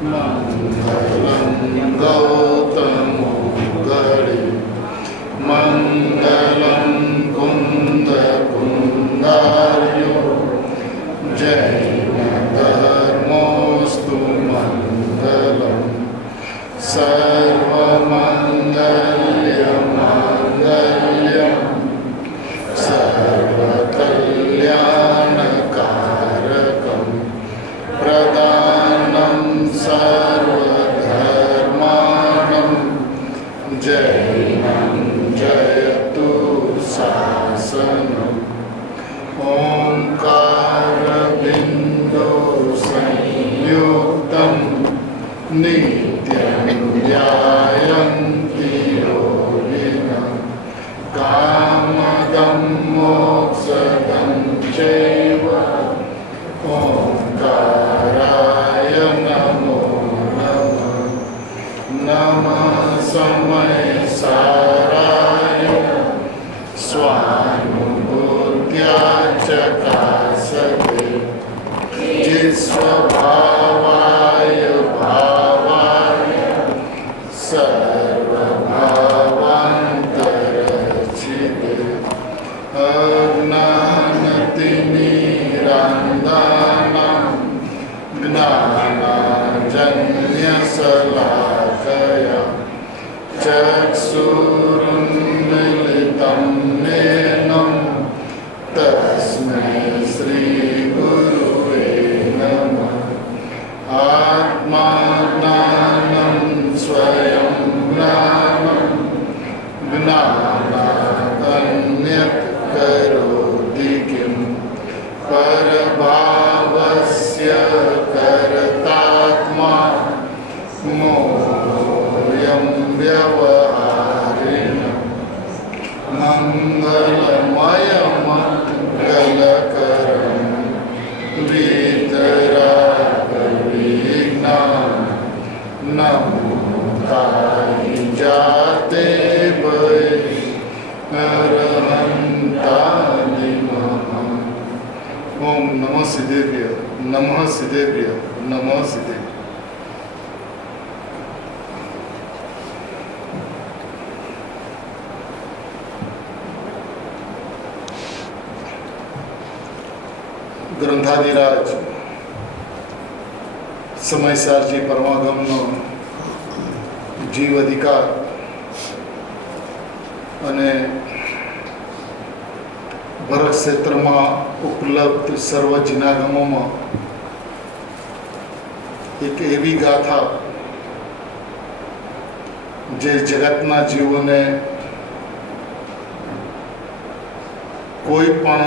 मंगलम गौतमोगरे मंगलम कुंद कुंदार्यो जैन धर्मोस्तु मंगलम सर्वमंगल्य मांगल्यम सर्वकल्याणकारकम प्रदानं सर्वधर्मानं जैनं जयतु शासनम् ओंकारबिंदु संयुक्तं नित्यं ध्यायन्ति योगिनः कामदं मोक्षदं चैव ओंकाराय नमो नमः नमः समय साराय स्वानुभूत्या चकासते जिस्वभावाय भावाय सर्वभावान्तरचिते अज्ञानतिमिरान्धानां ज्ञानाञ्जन्यशलाकया चक्षुरुन्मीलितं येन तस्मै श्रीगुरुवे नमः आत्माज्ञानं स्वयं ज्ञानं ज्ञानादन्यत् करोति किं परभावस्य कर्तात्मा मोऽयं व्यवहारिणः मंगलमयमङ्गलकरं वीतरागविघ्नं नमो कायजाते वैरहन्तानि महम्। ओम नमः सिद्धेभ्य नमः सिद्धेभ्य नमः सिद्धेभ्य। ગ્રંથાધિરાજ સમયસારજી પરમાગમનો જીવ અધિકાર અને ભરત ક્ષેત્રમાં ઉપલબ્ધ સર્વ જીનાગમોમાં એક એવી ગાથા જે જગતના જીવોને કોઈ પણ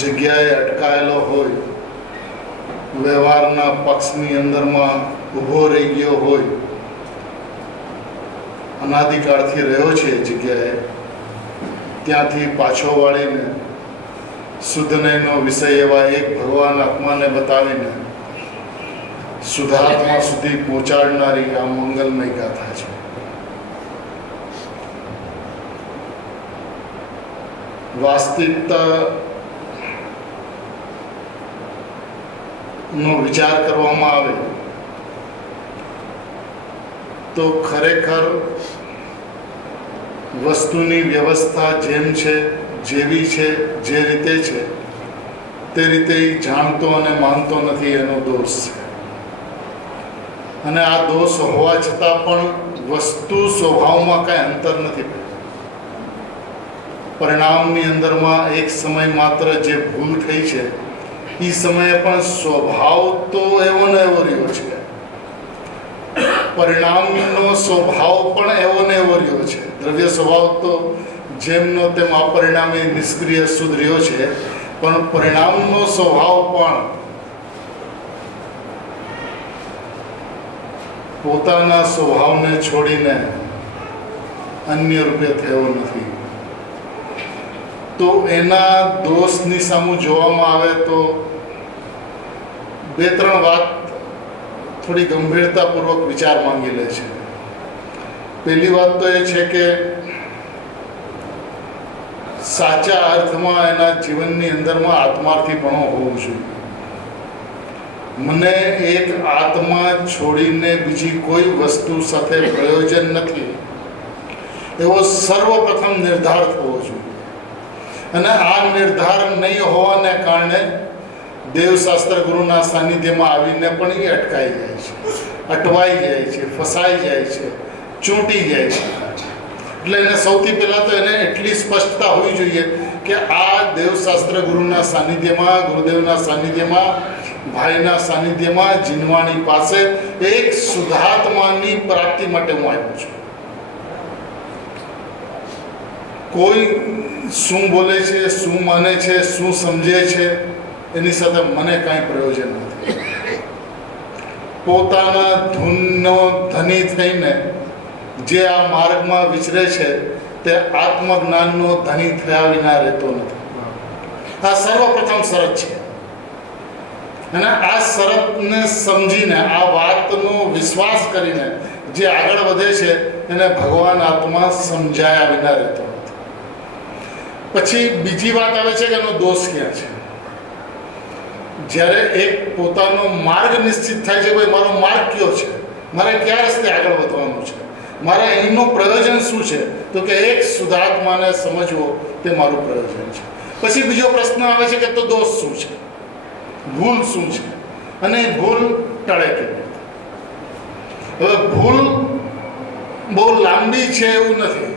જગ્યાએ અટકાયેલો હોય, વ્યવહારના પક્ષની અંદરમાં ઊભો રહી ગયો હોય, અનાદિકાળથી રહ્યો છે એ જગ્યાએ, ત્યાંથી પાછો વાળીને શુદ્ધનયનો વિષય એવા એક ભગવાન આત્માને બતાવીને શુદ્ધાત્મા સુધી પહોંચાડનારી આ મંગલમય ગાથા છે. વાસ્તવિકતા નો વિચાર કરવામાં આવે તો ખરેખર વસ્તુની વ્યવસ્થા જેમ છે, જેવી છે, જે રીતે છે તે રીતે જાણતો અને માનતો નથી, એનો દોષ છે. અને આ દોષ હોવા છતાં પણ વસ્તુ સ્વભાવમાં કાંઈ અંતર નથી. પરિણામની અંદરમાં એક સમય માત્ર જે ભૂલ થઈ છે એ સમયે પણ સ્વભાવ તો એવો ને એવો રહ્યો છે, પરિણામનો સ્વભાવ પણ એવો ને એવો રહ્યો છે. દ્રવ્ય સ્વભાવ તો જેમનો તેમ અપરિણામી નિષ્ક્રિય શુદ્ધ રહ્યો છે, પણ પરિણામનો સ્વભાવ પણ પોતાના સ્વભાવને છોડીને અન્ય રૂપે થયો નથી. તો એના દોષની સામે જોવામાં આવે તો બે ત્રણ વાત થોડી ગંભીરતાપૂર્વક વિચાર માંગી લે છે. પહેલી વાત તો એ છે કે સાચા અર્થમાં એના જીવનની અંદરમાં આત્માર્થીપણું હોવું જોઈએ. મને એક આત્મા છોડીને બીજી કોઈ વસ્તુ સાથે પ્રયોજન નથી, એવો સર્વપ્રથમ નિર્ધાર થવો જોઈએ. અને આ નિર્ધાર નહીં હોવાને કારણે દેવશાસ્ત્ર ગુરુના સાનિધ્યમાં આવીને પણ એ અટકાઈ જાય છે, અટવાઈ જાય છે, ફસાઈ જાય છે, ચોંટી જાય છે. એટલે એને સૌથી પહેલાં તો એને એટલી સ્પષ્ટતા હોવી જોઈએ કે આ દેવશાસ્ત્ર ગુરુના સાનિધ્યમાં, ગુરુદેવના સાનિધ્યમાં, ભાઈના સાનિધ્યમાં, જીનવાણી પાસે એક શુદ્ધાત્માની પ્રાપ્તિ માટે હું આવ્યો છું. કોઈ શું બોલે છે, શું માને છે, શું સમજે છે, એની સાથે મને કાંઈ પ્રયોજન નથી. પોતાના ધૂનનો ધની થઈને જે આ માર્ગમાં વિચરે છે તે આત્મજ્ઞાનનો ધની થયા વિના રહેતો નથી. આ સર્વપ્રથમ શરત છે. અને આ શરતને સમજીને, આ વાતનો વિશ્વાસ કરીને જે આગળ વધે છે એને ભગવાન આત્મા સમજાયા વિના રહેતો નથી. પછી બીજી વાત આવે છે કે એનો દોષ ક્યાં છે. જ્યારે એક પોતાનો માર્ગ નિશ્ચિત થાય છે, ભાઈ મારો માર્ગ કયો છે, મારે કયા રસ્તે આગળ વધવાનું છે, મારે અહીંનું પ્રયોજન શું છે, તો કે એક શુદ્ધાત્માને સમજવો તે મારું પ્રયોજન છે. પછી બીજો પ્રશ્ન આવે છે કે તો દોષ શું છે, ભૂલ શું છે, અને એ ભૂલ ટળે કેવી રીતે. હવે ભૂલ બહુ લાંબી છે એવું નથી.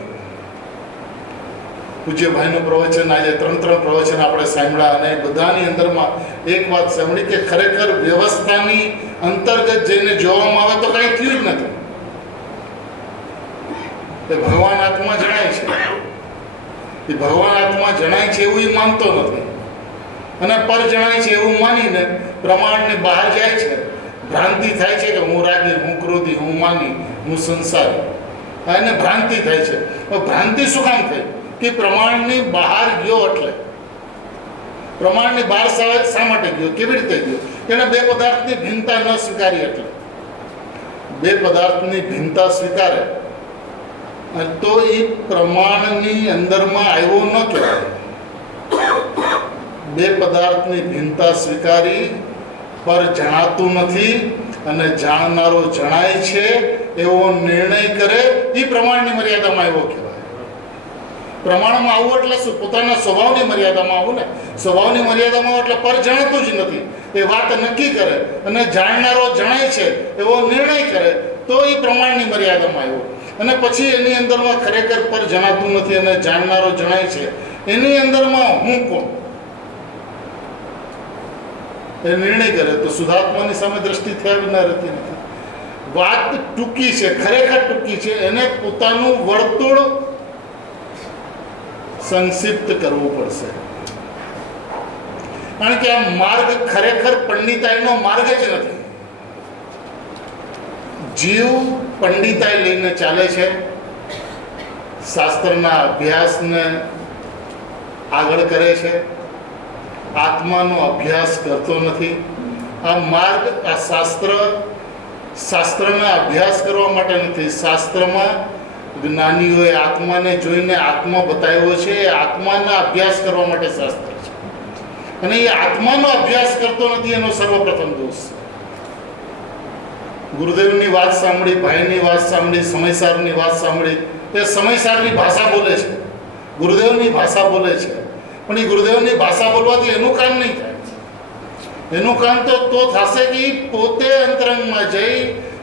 પૂજ્ય ભાઈનું પ્રવચન, આજે 3 પ્રવચન આપણે સાંભળ્યા, અને બધાની અંદરમાં એક વાત સાંભળી કે ખરેખર વ્યવસ્થાની અંતર્ગત જઈને જોવામાં આવે તો કંઈ થયું જ નથી. એ ભગવાન આત્મા જણાય છે, એ ભગવાન આત્મા જણાય છે એવું એ માનતો નથી, અને પર જણાય છે એવું માનીને પ્રમાણને બહાર જાય છે. ભ્રાંતિ થાય છે કે હું રાગી, હું ક્રોધી, હું માની, હું સંસારી. એને ભ્રાંતિ થાય છે. ભ્રાંતિ શું કામ થઈ કે પ્રમાણની બહાર ગયો, એટલે પ્રમાણની બહાર શા માટે ગયો, કેવી રીતે ગયો? એને બે પદાર્થની ભિન્નતા ન સ્વીકારી. એટલે બે પદાર્થની ભિન્નતા સ્વીકારે તો એ પ્રમાણની અંદરમાં આવ્યો ન કહેવાય. બે પદાર્થની ભિન્નતા સ્વીકારી પર જણાતું નથી અને જાણનારો જણાય છે એવો નિર્ણય કરે, એ પ્રમાણની મર્યાદામાં આવ્યો કહેવાય. પ્રમાણમાં આવવું એટલે શું? પોતાના સ્વભાવની મર્યાદામાં આવું ને. સ્વભાવની મર્યાદામાં આવું એટલે પર જણાતું જ નથી, એ વાત નક્કી કરે અને જાણનારો જણાય છે એવો નિર્ણય કરે તો એ પ્રમાણની મર્યાદામાં આવ્યો. અને પછી એની અંદરમાં ખરેખર પર જણાતું નથી અને જાણનારો જણાય છે, એની અંદરમાં હું કોણ એ નિર્ણય કરે તો શુદ્ધાત્માની સામે દ્રષ્ટિ થયા વિના રહેતી નથી. વાત ટૂંકી છે, ખરેખર ટૂંકી છે. એને પોતાનું વર્તુળ સંક્ષિપ્ત કરવું પડશે. કારણ કે આ માર્ગ ખરેખર પંડિતાઈનો માર્ગ જ નથી. જીવ પંડિતાઈ લઈને ચાલે છે, શાસ્ત્રના અભ્યાસને આગળ કરે છે, આત્માનો અભ્યાસ કરતો નથી. આ માર્ગ, આ શાસ્ત્રના અભ્યાસ કરવા માટે નથી. શાસ્ત્રમાં જ્ઞાનીઓએ આત્માને જોઈને આત્મા બતાવ્યો છે, એ આત્માના અભ્યાસ કરવા માટે શાસ્ત્ર છે. અને એ આત્માનો અભ્યાસ કરતો નથી, એનો સર્વપ્રથમ દોષ. ગુરુદેવની વાત સાંભળી, ભાઈની વાત સાંભળી, સમયસારની વાત સાંભળી, એ સમયસારની ભાષા બોલે છે, ગુરુદેવની ભાષા બોલે છે. પણ એ ગુરુદેવની ભાષા બોલવાથી એનું કામ નહીં થાય. એનું કામ તો થશે કે પોતે અંતરંગમાં જઈ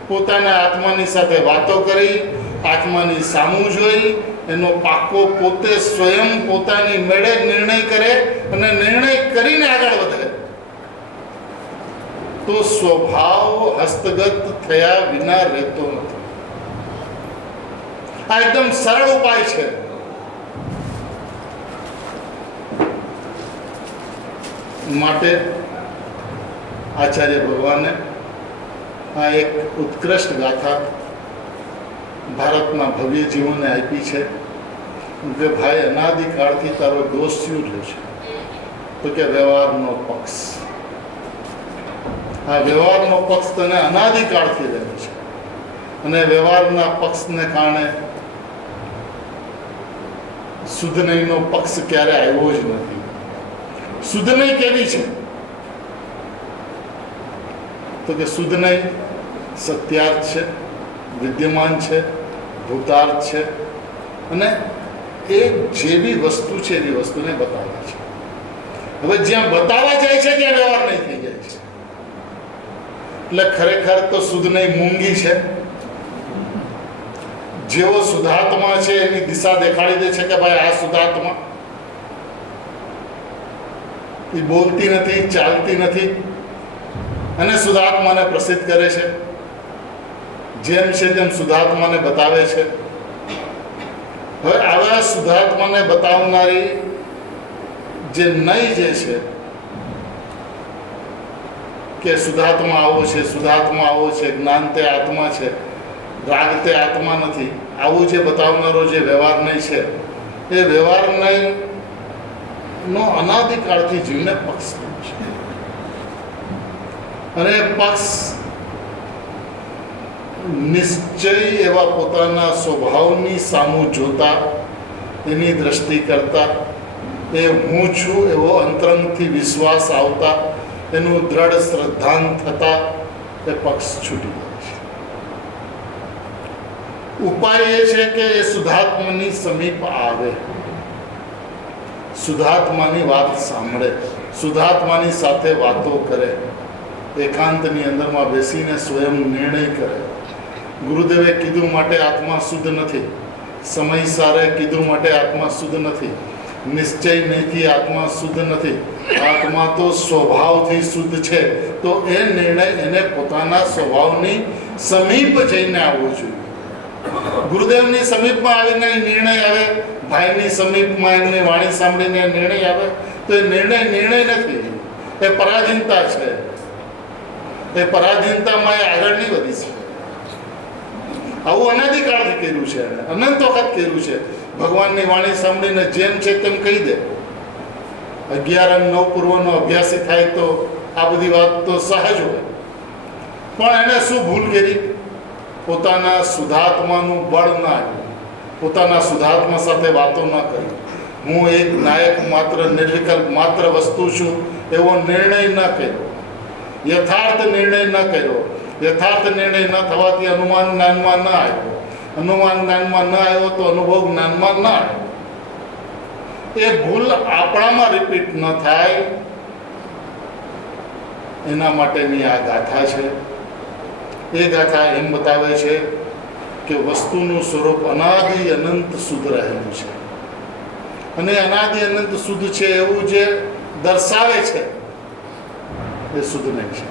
પોતાના આત્માની સાથે વાતો કરી, આત્માની સામું જોઈ, એનો પાકો પોતે સ્વયં પોતાની મેળે નિર્ણય કરે અને નિર્ણય કરીને આગળ વધે તો સ્વભાવ હસ્તગત થયા વિના રહેતો નથી. આ એકદમ સરળ ઉપાય છે. માટે આચાર્ય ભગવાને આ એક ઉત્કૃષ્ટ ગાથા ભારતના ભવ્ય જીવોને આપી છે કે ભાઈ અનાદિકાળથી તારો દોષ શું રહ્યો છે? તો કે વ્યવહારનો પક્ષ. આ વ્યવહારનો પક્ષ તને અનાદિકાળથી રહ્યો છે અને વ્યવહારના પક્ષને કારણે શુદ્ધ નહીંનો પક્ષ ક્યારે આવ્યો જ નથી. શુદ્ધ નહીં કેવી છે? તો કે શુદ્ધ નહીં, સત્યાર્થ છે, વિદ્યમાન છે, ભૂતાર્થ છે, અને એ જેવી વસ્તુ છે એવી વસ્તુને બતાવે છે. હવે જ્યાં બતાવવા જાય છે ત્યાં વ્યવહાર નહીં થઈ જાય છે. એટલે ખરેખર તો શુદ્ધ નહીં મૂંગી છે. જેવો શુદ્ધાત્મા છે એની દિશા દેખાડી દે છે કે ભાઈ આ શુદ્ધાત્મા. એ બોલતી નથી, ચાલતી નથી, અને શુદ્ધાત્માને પ્રસિદ્ધ કરે છે. જેમ છે તેમ શુદ્ધાત્માને બતાવે છે. હવે આવા શુદ્ધાત્માને બતાવનારી જે નહીં જે છે કે શુદ્ધાત્મા આવો છે, શુદ્ધાત્મા આવો છે, જ્ઞાન તે આત્મા છે, રાગ તે આત્મા નથી, આવું જે બતાવનારો જે વ્યવહાર નહીં છે, એ વ્યવહાર નહીં નો અનાદિકાળથી જીવને પક્ષ છે. અને પક્ષ નિશ્ચય એવા પોતાના સ્વભાવની સામું જોતા, એની દ્રષ્ટિ કરતા, એ હું છું એવો અંતરંગથી વિશ્વાસ આવતા, એનું દ્રઢ શ્રદ્ધાન થતા એ પક્ષ છૂટી જાય છે. ઉપાય એ છે કે એ શુદ્ધાત્માની સમીપ આવે, શુદ્ધાત્માની વાત સાંભળે, શુદ્ધાત્માની સાથે વાતો કરે, એકાંતની અંદરમાં બેસીને સ્વયં નિર્ણય કરે. ગુરુદેવે કીધું માટે આત્મા શુદ્ધ નથી, સમયસારે કીધું માટે આત્મા શુદ્ધ નથી, નિશ્ચય નહીંથી આત્મા શુદ્ધ નથી. આત્મા તો સ્વભાવથી શુદ્ધ છે. તો એ નિર્ણય એને પોતાના સ્વભાવની સમીપ જઈને આવવો જોઈએ. ગુરુદેવની સમીપમાં આવીને નિર્ણય આવે, ભાઈની સમીપમાં એમની વાણી સાંભળીને નિર્ણય આવે, તો એ નિર્ણય નથી, એ પરાધીનતા છે. એ પરાધીનતામાં એ આગળ નહીં વધી શકે. આવું અનાદિકાળથી કર્યું છે, અનંત વખત કર્યું છે. ભગવાનની વાણી સાંભળીને જેમ છે તેમ કહી દે. 11 અને 9 પૂર્વનો અભ્યાસી થાય તો આ બધી વાત તો સહજ હોય. પણ એને શું ભૂલ કરી? પોતાના શુદ્ધાત્માનું બળ ના આવ્યું, પોતાના શુદ્ધાત્મા સાથે વાતો ન કરી. હું એક નાયક માત્ર, નિર્વિકલ્પ માત્ર વસ્તુ છું એવો નિર્ણય ન કર્યો, યથાર્થ નિર્ણય ન કર્યો. યથાર્થ નિર્ણય ન થવાથી અનુમાન જ્ઞાનમાં ન આવ્યો, અનુમાન જ્ઞાનમાં ન આવ્યો તો અનુભવ જ્ઞાનમાં ન આવ્યો. એ ભૂલ આપણામાં રિપીટ ન થાય એના માટેની આ ગાથા છે. એ ગાથા એમ બતાવે છે કે વસ્તુનું સ્વરૂપ અનાદિ અનંત શુદ્ધ રહેલું છે, અને અનાદિ અનંત શુદ્ધ છે એવું જે દર્શાવે છે એ શુદ્ધ નહીં છે.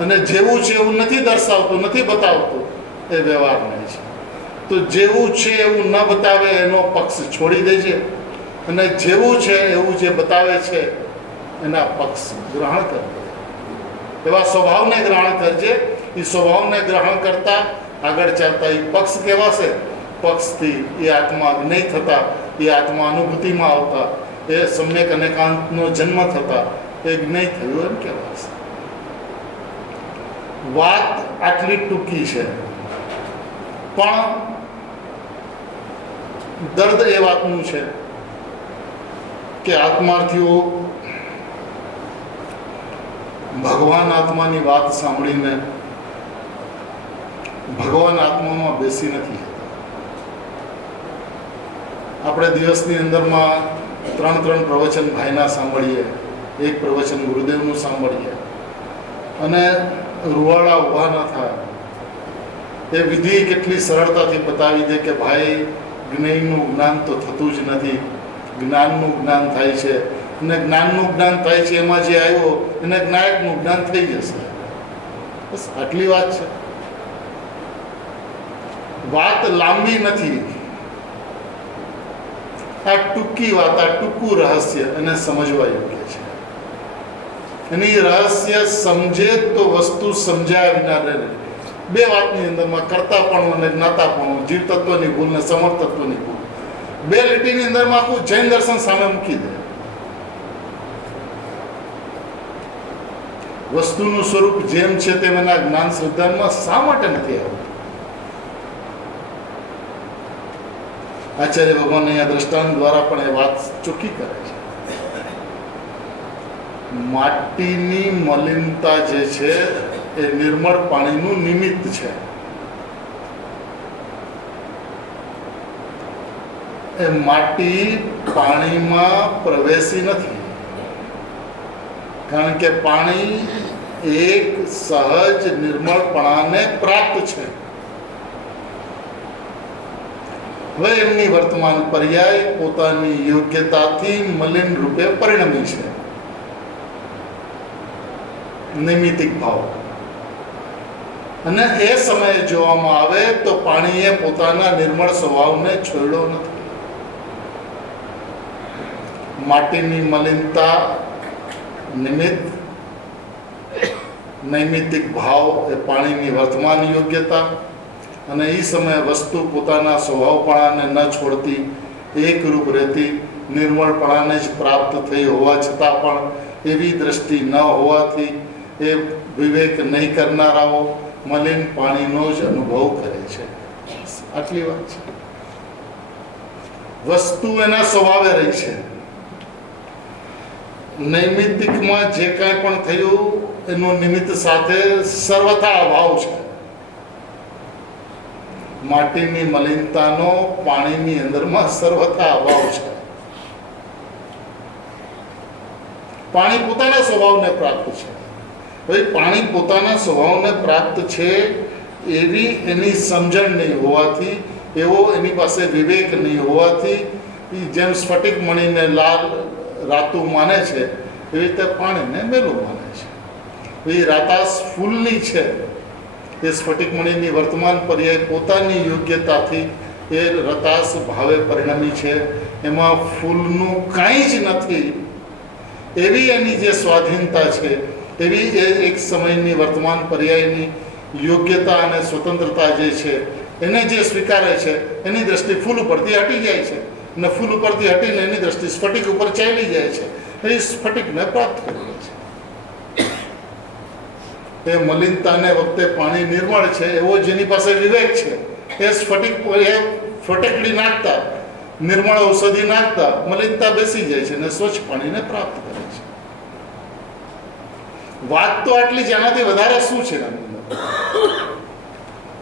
અને જેવું છે એવું નથી દર્શાવતું, નથી બતાવતું, એ વ્યવહાર નહીં છે. તો જેવું છે એવું ન બતાવે એનો પક્ષ છોડી દેજે, અને જેવું છે એવું જે બતાવે છે એના પક્ષ ગ્રહણ કરજે. એવા સ્વભાવને ગ્રહણ કરજે. એ સ્વભાવને ગ્રહણ કરતા આગળ ચાલતા એ પક્ષ કહેવાશે. પક્ષથી એ આત્મા જ્ઞેય થતા, એ આત્મા અનુભૂતિમાં આવતા, એ સમ્યક અનેકાંતનો જન્મ થતા એ જ્ઞેય થયું એમ કહેવાશે. વાત આટલી ટૂંકી છે, પણ દર્દ એ વાતનું છે કે આત્માર્થીઓ ભગવાન આત્માની વાત સાંભળીને ભગવાન આત્મામાં બેસી નથી. આપણે દિવસની અંદરમાં 3 પ્રવચન ભાઈના સાંભળીએ, એક પ્રવચન ગુરુદેવનું સાંભળીએ, અને રૂવાડા ઊભા ન થાય. એ વિધિ કેટલી સરળતાથી બતાવી દે કે ભાઈ જ્ઞેયનું જ્ઞાન તો થતું જ નથી, જ્ઞાનનું જ્ઞાન થાય છે, અને જ્ઞાનનું જ્ઞાન થાય છે એમાં જે આવ્યો એને જ્ઞાયકનું જ્ઞાન થઈ જશે. બસ આટલી વાત છે. વાત લાંબી નથી, આ ટૂંકી વાત, આ ટૂંકું રહસ્ય એને સમજવા યોગ્ય છે. એની રહસ્ય સમજે તો વસ્તુ સમજાયા વિના રહે. 2 વાતની અંદરમાં કર્તાપણું અને જ્ઞાતાપણું, જીવ તત્વની ભૂલ ને સમર્થ તત્વની ભૂલ, 2 લીટીની અંદરમાં આખું જૈન દર્શન સામે મૂકી દે. વસ્તુનું સ્વરૂપ જેમ છે તેમ એના જ્ઞાન શ્રદ્ધામાં શા માટે નથી આવતું? આચાર્ય ભગવાન અહીંયા દ્રષ્ટાંત દ્વારા પણ એ વાત ચોખ્ખી કરે છે. માટીની મલિનતા જે છે એ નિર્મળ પાણીનું નિમિત્ત છે. એ માટી પાણીમાં પ્રવેશી નથી, કારણ કે પાણી એક સહજ નિર્મળપણાને પ્રાપ્ત છે. હવે એમની વર્તમાન પર્યાય પોતાની યોગ્યતાથી મલિન રૂપે પરિણમી છે. નૈમિતિક ભાવ. અને એ સમયે જોવામાં આવે તો પાણીએ પોતાના નિર્મળ સ્વભાવને છોડ્યો નથી. માટીની મલિનતા નિમિત્ત, નૈમિતિક ભાવ એ પાણીની વર્તમાન યોગ્યતા, અને એ સમયે વસ્તુ પોતાના સ્વભાવપણાને ન છોડતી, એકરૂપ રહેતી, નિર્મળપણાને જ પ્રાપ્ત થઈ હોવા છતાં પણ એવી દ્રષ્ટિ ન હોવાથી એ વિવેક નહીં કરનારાઓ મલિન પાણીનો જ અનુભવ કરે છે. આટલી વાત છે. વસ્તુ એના સ્વભાવે રહી છે. નૈમિતિકમાં જે કાંઈ પણ થયું એનું નિમિત્ત સાથે સર્વથા અભાવ છે. માટીની મલિનતાનો પાણીની અંદરમાં સર્વથા અભાવ છે. પાણી પોતાના સ્વભાવને પ્રાપ્ત છે. ભાઈ, પાણી પોતાના સ્વભાવને પ્રાપ્ત છે એવી એની સમજણ નહીં હોવાથી, એવો એની પાસે વિવેક નહીં હોવાથી, જેમ સ્ફટિક મણીને લાલ રાતું માને છે એવી રીતે પાણીને મેલું માને છે. એ રાતાસ ફૂલની છે, એ સ્ફટિક મણીની વર્તમાન પર્યાય પોતાની યોગ્યતાથી એ રતાસ ભાવે પરિણમી છે. એમાં ફૂલનું કાંઈ જ નથી એવી એની જે સ્વાધીનતા છે, એવી એ એક સમયની વર્તમાન પર્યાયની યોગ્યતા અને સ્વતંત્રતા જે છે એને જે સ્વીકારે છે એની દ્રષ્ટિ ફૂલ ઉપરથી હટી જાય છે, અને ફૂલ ઉપરથી હટીને એની દ્રષ્ટિ સ્ફટિક ઉપર ચાલી જાય છે. એ સ્ફટિકને પ્રાપ્ત કરી છે. એ મલિનતાને વખતે પાણી નિર્મળ છે એવો જેની પાસે વિવેક છે એ ફટકડી નાખતા, નિર્મળ ઔષધિ નાખતા મલિનતા બેસી જાય છે અને સ્વચ્છ પાણીને પ્રાપ્ત કરે છે. વાત તો આટલી જ, આનાથી વધારે શું છે?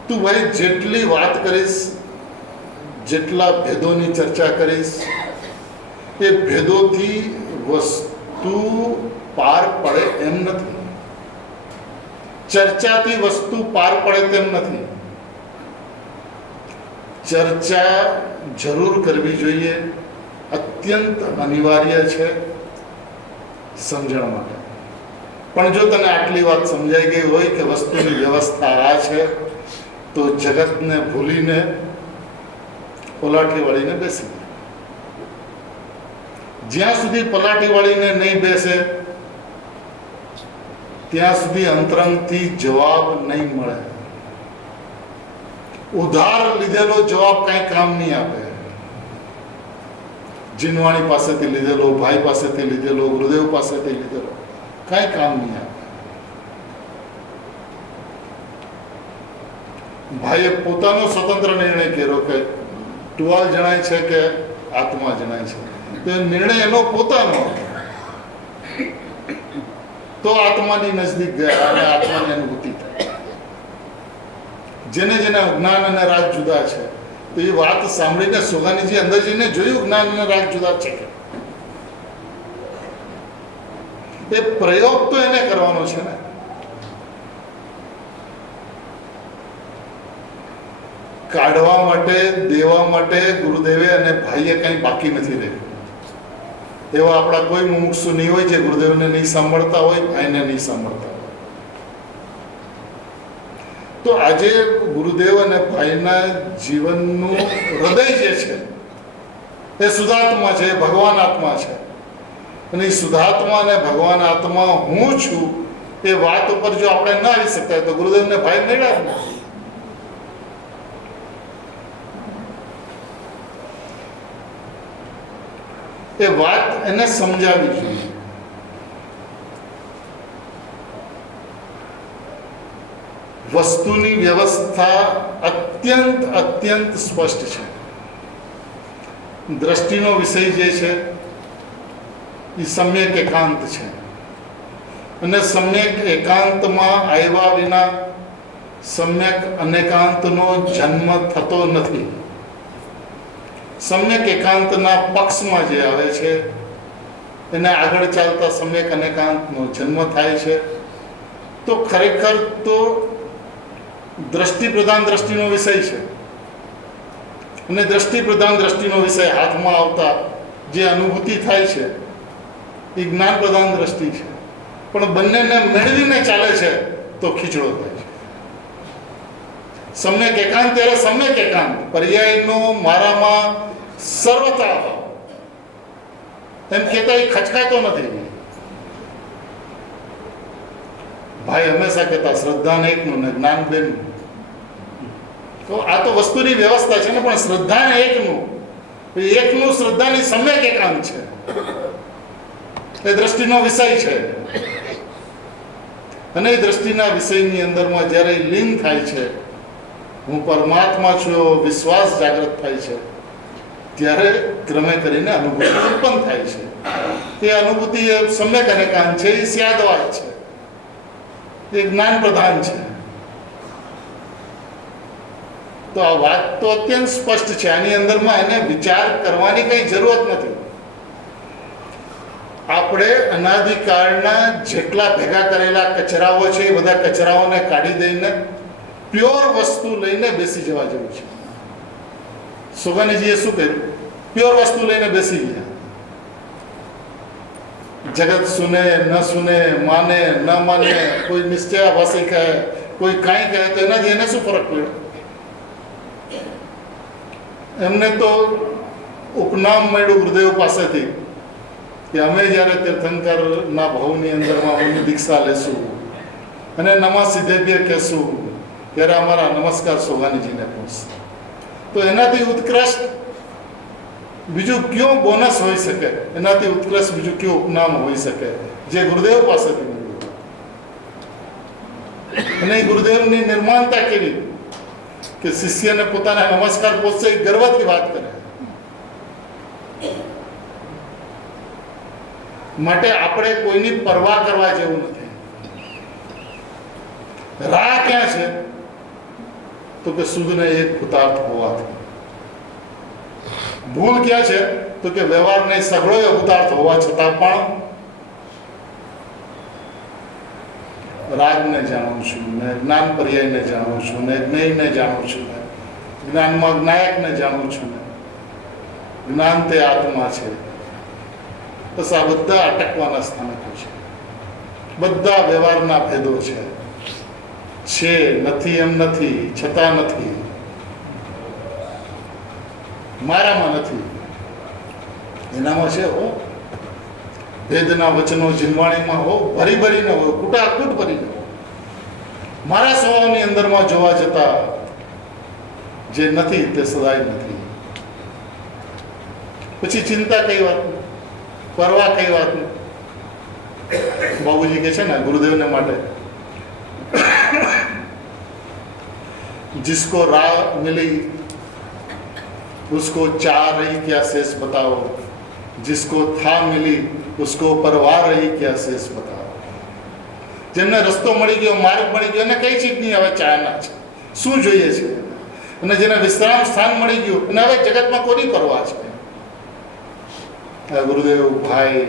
તું ભાઈ જેટલી વાત કરીશ, જેટલા ભેદોની ચર્ચા કરીશ, એ ભેદોથી વસ્તુ પાર પડે એમ નથી. ચર્ચાથી વસ્તુ પાર પડે તેમ નથી. ચર્ચા જરૂર કરવી જોઈએ, અત્યંત અનિવાર્ય છે સમજણ માટે. પણ જો તને આટલી વાત સમજાઈ ગઈ હોય કે વસ્તુની વ્યવસ્થા આ છે, તો જગતને ભૂલીને પલાઠી વાળીને બેસી. જ્યાં સુધી પલાઠી વાળીને નહીં બેસે ત્યાં સુધી અંતરંગથી જવાબ નહીં મળે. ઉધાર લીધેલો જવાબ કાંઈ કામ નહીં આપે. જીનવાણી પાસેથી લીધેલો, ભાઈ પાસેથી લીધેલો, ગુરુદેવ પાસેથી લીધેલો કાંઈ કામ નહીં આપે. ભાઈએ પોતાનો સ્વતંત્ર નિર્ણય કર્યો કે ટુવાલ જણાય છે કે આત્મા જણાય છે, તો એ નિર્ણય એનો પોતાનો, તો આત્માની નજદીક ગયા અને આત્માની અનુભૂતિ થઈ. જેને જેને જ્ઞાન અને રાગ જુદા છે, તો એ વાત સાંભળીને સોગાનીજી અંદર જઈને જોયું જ્ઞાન અને રાગ જુદા છે. એ પ્રયોગ તો એને કરવાનો છે ને. કાઢવા માટે, દેવા માટે ગુરુદેવે અને ભાઈએ કંઈ બાકી નથી રહ્યું. એવા આપણા કોઈ મુમુક્ષુ નહીં હોય જે ગુરુદેવને નહીં સાંભળતા હોય, ભાઈને નહીં સાંભળતા હોય. તો આજે ગુરુદેવ અને ભાઈના જીવનનું હૃદય જે છે એ શુદ્ધાત્મા છે, ભગવાન આત્મા છે. અને એ શુદ્ધાત્મા અને ભગવાન આત્મા હું છું એ વાત ઉપર જો આપણે ના આવી શકતા તો ગુરુદેવને ભાઈ મળ્યા જ નથી. એ વાત એને સમજાવી જોઈએ. વસ્તુની વ્યવસ્થા અત્યંત અત્યંત સ્પષ્ટ છે. દ્રષ્ટિનો વિષય જે છે એ સમ્યક એકાંત છે. અને સમ્યક એકાંતમાં આવ્યા વિના સમ્યક અનેકાંતનો જન્મ થતો નથી. સમ્યક એકાંતના પક્ષમાં જે આવે છે એને આગળ ચાલતા સમ્યક અનેકાંતનો જન્મ થાય છે. તો ખરેખર તો દ્રષ્ટિ પ્રધાન દ્રષ્ટિનો વિષય છે, અને દ્રષ્ટિ પ્રધાન દ્રષ્ટિનો વિષય હાથમાં આવતા જે અનુભૂતિ થાય છે એ જ્ઞાન પ્રધાન દ્રષ્ટિ છે. પણ બંનેને મેળવીને ચાલે છે તો ખીચડો થાય છે. સમ્યક એકાંત ત્યારે સમ્યક એકાંત પર્યાયનો મારામાં સર્વતા એમ કહેતા એ ખચકાતો નથી. ભાઈ હંમેશા કહેતા શ્રદ્ધાને એકનું ને જ્ઞાન બેનું. તો આ તો વસ્તુની વ્યવસ્થા છે ને, પણ શ્રદ્ધાને એકનું શ્રદ્ધાની સમ્યક એકાંત છે. એ દ્રષ્ટિનો વિષય છે, અને એ દ્રષ્ટિના વિષયની અંદરમાં જ્યારે લીન થાય છે, હું પરમાત્મા છું એવો વિશ્વાસ જાગૃત થાય છે, ત્યારે ક્રમે કરીને અનુભૂતિ ઉત્પન્ન થાય છે. એ અનુભૂતિ એ સમ્યક અનેકાંત છે, એ સ્યાદવાદ છે, એ જ્ઞાન પ્રધાન છે. તો આ વાત તો અત્યંત સ્પષ્ટ છે. આની અંદરમાં એને વિચાર કરવાની કઈ જરૂરત નથી. આપણે અનાદિકાળના જેટલા ભેગા કરેલા કચરાઓ છે એ બધા કચરાઓને કાઢી દઈને પ્યોર વસ્તુ લઈને બેસી જવા જેવું છે. સોગાનીજીએ શું કર્યું? પ્યોર વસ્તુ લઈને બેસી ગયા. જગત સુને ન સુને, માને ન માને, કોઈ નિશ્ચયાભાસી કહે, કોઈ કાંઈ કહે, તો એનાથી એને શું ફરક પડ્યો? એમને તો ઉપનામ મળ્યું ગુરુદેવ પાસેથી કે અમે જ્યારે તીર્થંકરના ભાવની અંદરમાં અમની દીક્ષા લેશું અને નમઃ સિદ્ધેભ્ય કહેશું ત્યારે અમારા નમસ્કાર સોગાનીજીને પહોંચશે. તો એનાથી ઉત્કૃષ્ટ બીજું કયો બોનસ હોઈ શકે? એનાથી ઉત્કૃષ્ટ બીજું કયો ઉપનામ હોઈ શકે જે ગુરુદેવ પાસેથી મળ્યું? અને ગુરુદેવની નિર્માણતા કેવી કે શિષ્યને પોતાના નમસ્કાર પહોંચશે એ ગર્વથી વાત કરે. માટે આપણે કોઈની પરવા કરવા જેવું નથી. રાહ ક્યાં છે? તો કે શુદ્ધને એક કૃતાર્થ હોવાથી. ભૂલ ક્યાં છે? તો કે વ્યવહારને સઘળો અભૂતાર્થ હોવા છતાં પણ રાગને જાણું છું, ને જ્ઞાન પર્યાયને જાણું છું, ને જ્ઞેયને જાણું છું, ને જ્ઞાનમાં જ્ઞાયકને જાણું છું, ને જ્ઞાન તે આત્મા છે. બસ આ બધા અટકવાના સ્થાનકો છે. બધા વ્યવહારના ભેદો છે. નથી એમ નથી, છતાં નથી, મારામાં નથી, એનામાં છે. હો ભેદના વચનો જીનવાણીમાં હો ભરી ભરીને હો, કુટાકૂટ ભરીને હો. મારા સ્વભાવની અંદરમાં જોવા જતા જે નથી તે સદાય નથી. પછી ચિંતા કઈ વાતની, પરવા કઈ વાતની? બાબુજી કે છે ને ગુરુદેવને માટે, जिसको राह मिली उसको चाह रही क्या शेष बताओ, जिसको था मिली उसको परवाह रही क्या शेष बताओ. જેમને રસ્તો મળી ગયો, માર્ગ મળી ગયો, એને કઈ ચીજની હવે ચાહના છે? શું જોઈએ છે? અને જેને વિશ્રામ સ્થાન મળી ગયું અને હવે જગતમાં કોની પરવા છે? ગુરુદેવ, ભાઈ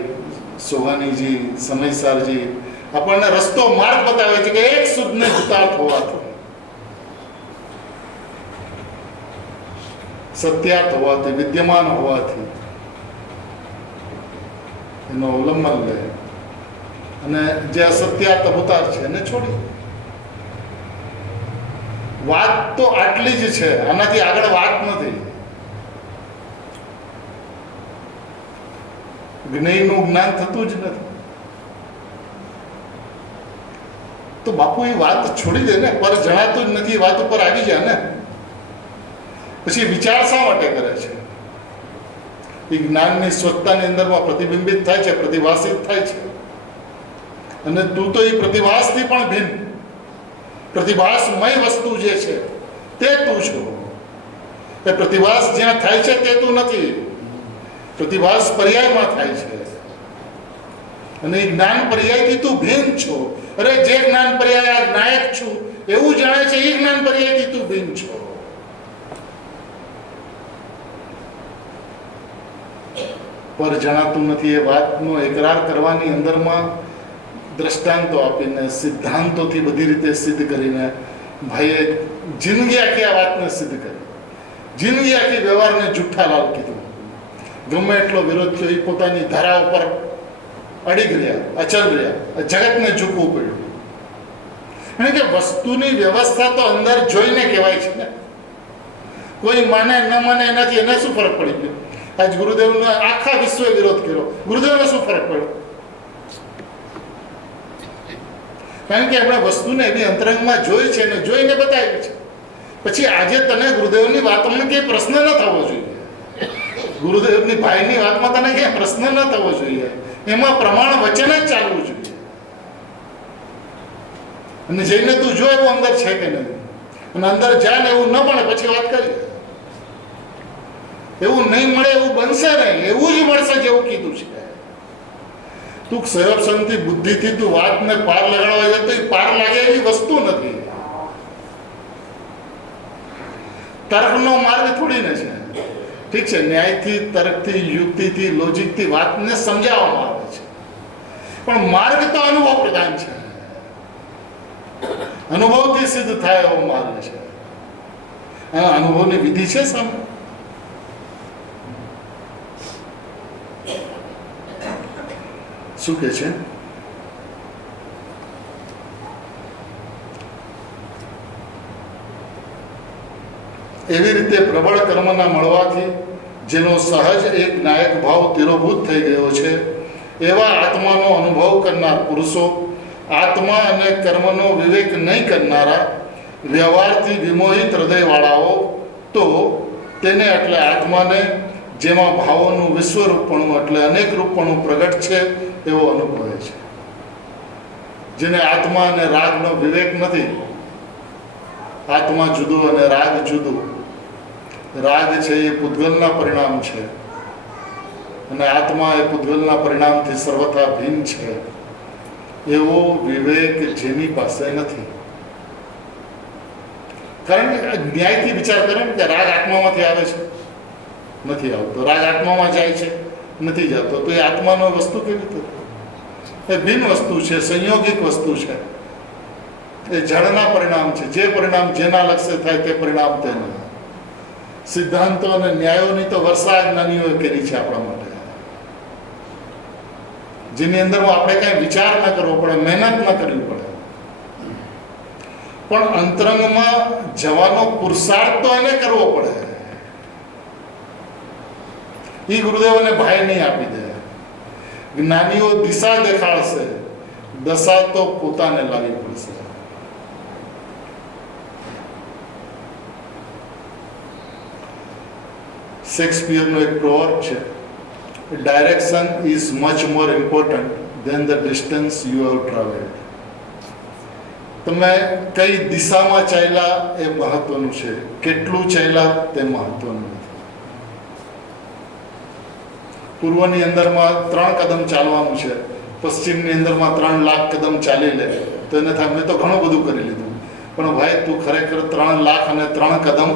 સોહાનીજી, સમયસારજી આપણને રસ્તો માર્ગ બતાવે છે કે એક શુદ્ધને કૃતાર્થ હોવાથી, સત્યાર્થ હોવાથી, વિદ્યમાન હોવાથી એનો અવલંબન લે અને જે અસત્યાર્થ અભૂતાર્થ છે એને છોડી. વાત તો આટલી જ છે, આનાથી આગળ વાત નથી. જ્ઞેયનું જ્ઞાન થતું જ નથી. તો બાપુ એ વાત છોડી દે ને, પર જણાતું જ નથી, વાત ઉપર આવી જાય ને. પછી વિચાર શા માટે કરે છે? એ જ્ઞાનની સ્વચ્છતાની અંદરમાં પ્રતિબિંબિત થાય છે, પ્રતિભાષિત થાય છે. અને તું તો એ પ્રતિભાસથી પણ ભિન્ન, પ્રતિભાસમય વસ્તુ જે છે તે તું છો. એ પ્રતિભાસ જ્યાં થાય છે તે તું નથી. પ્રતિભાસ પર્યાયમાં થાય છે, અને એ જ્ઞાન પર્યાયથી તું ભિન્ન છો. છો. અરે જે જ્ઞાન પર્યાય નાયક છું એવું જાણે છે, એ જ્ઞાન પર્યાયથી તું ભિન્ન છો. પર જણાતું નથી એ વાતનો એકરાર કરવાની અંદરમાં દ્રષ્ટાંતો આપીને, સિદ્ધાંતોથી બધી રીતે સિદ્ધ કરીને ભાઈએ જિંદગી આખી આ વાતને સિદ્ધ કરી. જિંદગી આખી વ્યવહારને જુઠ્ઠા લાલ કીધું. ગમે એટલો વિરોધ થયો, એ પોતાની ધારા ઉપર અડીગ રહ્યા, અચલ રહ્યા, જગતને ઝૂકવું પડ્યું. કારણ કે વસ્તુની વ્યવસ્થા તો અંદર જોઈને કહેવાય છે ને. કોઈ માને ન માને એનાથી એને શું ફરક પડી ગયો? આજ ગુરુદેવનો આખા વિશ્વે વિરોધ કર્યો, ગુરુદેવને શું ફરક પડ્યો? કારણ કે આપણે વસ્તુને એવી અંતરંગમાં જોઈ છે ને જોઈને બતાવી છે. પછી આજે તને ગુરુદેવની વાતમાં કંઈ પ્રશ્ન ન થવો જોઈએ. ગુરુદેવની ભાઈની વાતમાં તને ક્યાંય પ્રશ્ન ન થવો જોઈએ. એમાં પ્રમાણ વચન જ ચાલવું જોઈએ. અને જઈને તું જો એવું અંદર છે કે નહીં, અને અંદર જા ને એવું ન બને પછી વાત કરીએ. એવું નહીં મળે, એવું બનશે નહીં, એવું જ મળશે જેવું કીધું છે. તું સંયમથી બુદ્ધિથી તું વાતને પાર લગાડવા જાય તો એ પાર લાગે એવી વસ્તુ નથી. તર્કનો માર્ગ થોડીને છે. ઠીક છે, ન્યાયથી, તર્કથી, યુક્તિથી, લોજિકથી વાતને સમજાવવામાં આવે છે, પણ માર્ગ તો અનુભવ પ્રધાન છે. અનુભવથી સિદ્ધ થાય એવો માર્ગ છે. અને અનુભવની વિધિ છે સામે. શું કે છે? એવી રીતે પ્રબળ કર્મના મળવાથી જેનો સહજ એક નાયક ભાવ તિરોભૂત થઈ ગયો છે, એવા આત્માનો અનુભવ કરનાર પુરુષો, આત્મા અને કર્મનો વિવેક નહીં કરનારા, વ્યવહારથી વિમોહિત હૃદયવાળાઓ તો તેને એટલે આત્માને, જેમાં ભાવોનું વિશ્વરૂપપણું એટલે અનેક રૂપપણું પ્રગટ છે એવો અનુભવે છે. જેને આત્મા અને રાગનો વિવેક નથી, આત્મા જુદું અને રાગ જુદું. રાગ છે એ પૂતગલના પરિણામ છે, અને આત્મા એ પૂતગલના પરિણામથી સર્વથા ભિન્ન છે. એવો વિવેક જેની પાસે નથી. કારણ કે ન્યાયથી વિચાર કરે ને કે રાગ આત્મામાંથી આવે છે, નથી આવતો. રાગ આત્મામાં જાય છે, નથી જતો. તો એ આત્માનો વસ્તુ કેવી રીતે? એ ભિન્ન વસ્તુ છે, સંયોગિક વસ્તુ છે. એ જળના પરિણામ છે. જે પરિણામ જેના લક્ષ્ય થાય તે પરિણામ તેના. સિદ્ધાંતો અને ન્યાયોની તો વર્ષા જ્ઞાનીઓએ કરી છે આપણા માટે, જેની અંદર આપણે કઈ વિચાર ન કરવો પડે, મહેનત ન કરવી પડે. પણ અંતરંગમાં જવાનો પુરુષાર્થ તો એને કરવો પડે. એ ગુરુદેવ અને ભાઈ નહીં આપી દે. જ્ઞાનીઓ દિશા દેખાડશે, દશા તો પોતાને લાવી પડશે. શેક્સપિયરનો એક પ્રોવર્બ છે, direction is much more important then the distance you have travelled. તમે કઈ દિશામાં ચાલ્યા એ મહત્વનું છે, કેટલું ચાલ્યા તે મહત્વનું નથી. પૂર્વની અંદરમાં 3 કદમ ચાલવાનું છે, પશ્ચિમની અંદરમાં 3 લાખ કદમ ચાલી લે તો એને થાય મેં તો ઘણું બધું કરી લીધું. પણ ભાઈ તું ખરેખર 3 લાખ અને 3 કદમ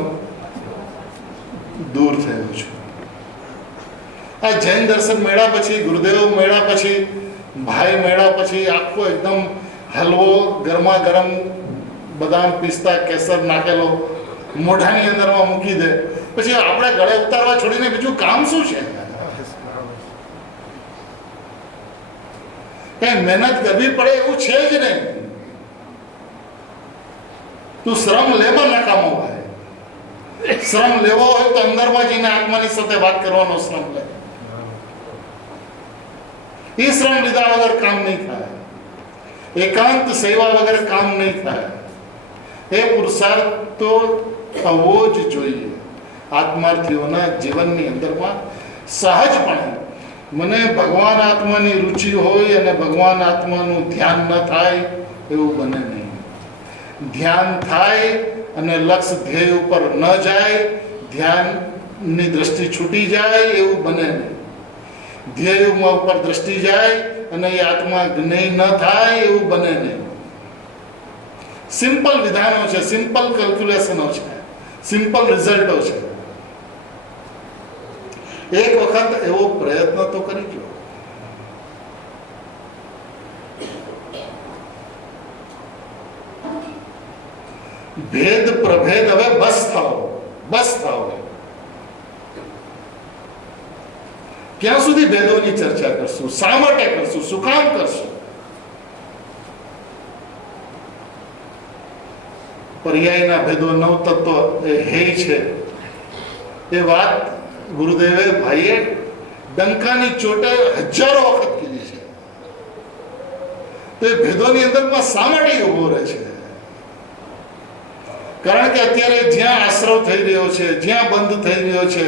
દૂર થયો છું. આ જૈન દર્શન મેળા પછી, ગુરુદેવ મેળા પછી, ભાઈ મેળા પછી આખો એકદમ હલવો ગરમા ગરમ બદામ પિસ્તા કેસર નાખેલો મોઢાની અંદરમાં મૂકી દે, પછી આપણે ગળે ઉતારવા છોડીને બીજું કામ શું છે? કઈ મહેનત કરવી પડે એવું છે જ નહીં. તું શ્રમ લેવા નકામો ભાઈ. શ્રમ લેવો હોય તો અંદરમાં જઈને આત્માની સાથે વાત કરવાનો શ્રમ લે. એ શ્રમ લીધા વગર કામ નહીં થાય. એકાંત સેવા વગર કામ નહીં થાય. એ પુરુષાર્થ તો થવો જ જોઈએ આત્માર્થીઓના જીવનની અંદરમાં સહજપણે. મને ભગવાન આત્માની રુચિ હોય અને ભગવાન આત્માનું ધ્યાન ન થાય એવું બને નહીં. ધ્યાન થાય અને લક્ષ્ય ધ્યેય ઉપર ન જાય, ધ્યાનની દ્રષ્ટિ છૂટી જાય એવું બને નહીં. ધ્યેય ઉપર દ્રષ્ટિ જાય અને એ આત્મા જ્ઞેય ન થાય એવું બને નહીં. સિમ્પલ વિધાનો છે, સિમ્પલ કેલ્ક્યુલેશનો છે, સિમ્પલ રિઝલ્ટો છે. એક વખત એવો પ્રયત્ન તો કરી જો. ભેદ પ્રભેદ હવે બસ થાઓ, બસ થાઓ. ક્યાં સુધી ભેદોની ચર્ચા કરશું? શા માટે કરશું? શું કામ કરશું? પર્યાયના ભેદો નવ તત્વ એ હે છે. એ વાત ગુરુદેવે ભાઈએ ડંકાની ચોટે હજારો વખત કીધી છે. તો એ ભેદોની અંદરમાં શા માટે ઉભો રહે છે? કારણ કે અત્યારે જ્યાં આશ્રવ થઈ રહ્યો છે, જ્યાં બંધ થઈ રહ્યો છે,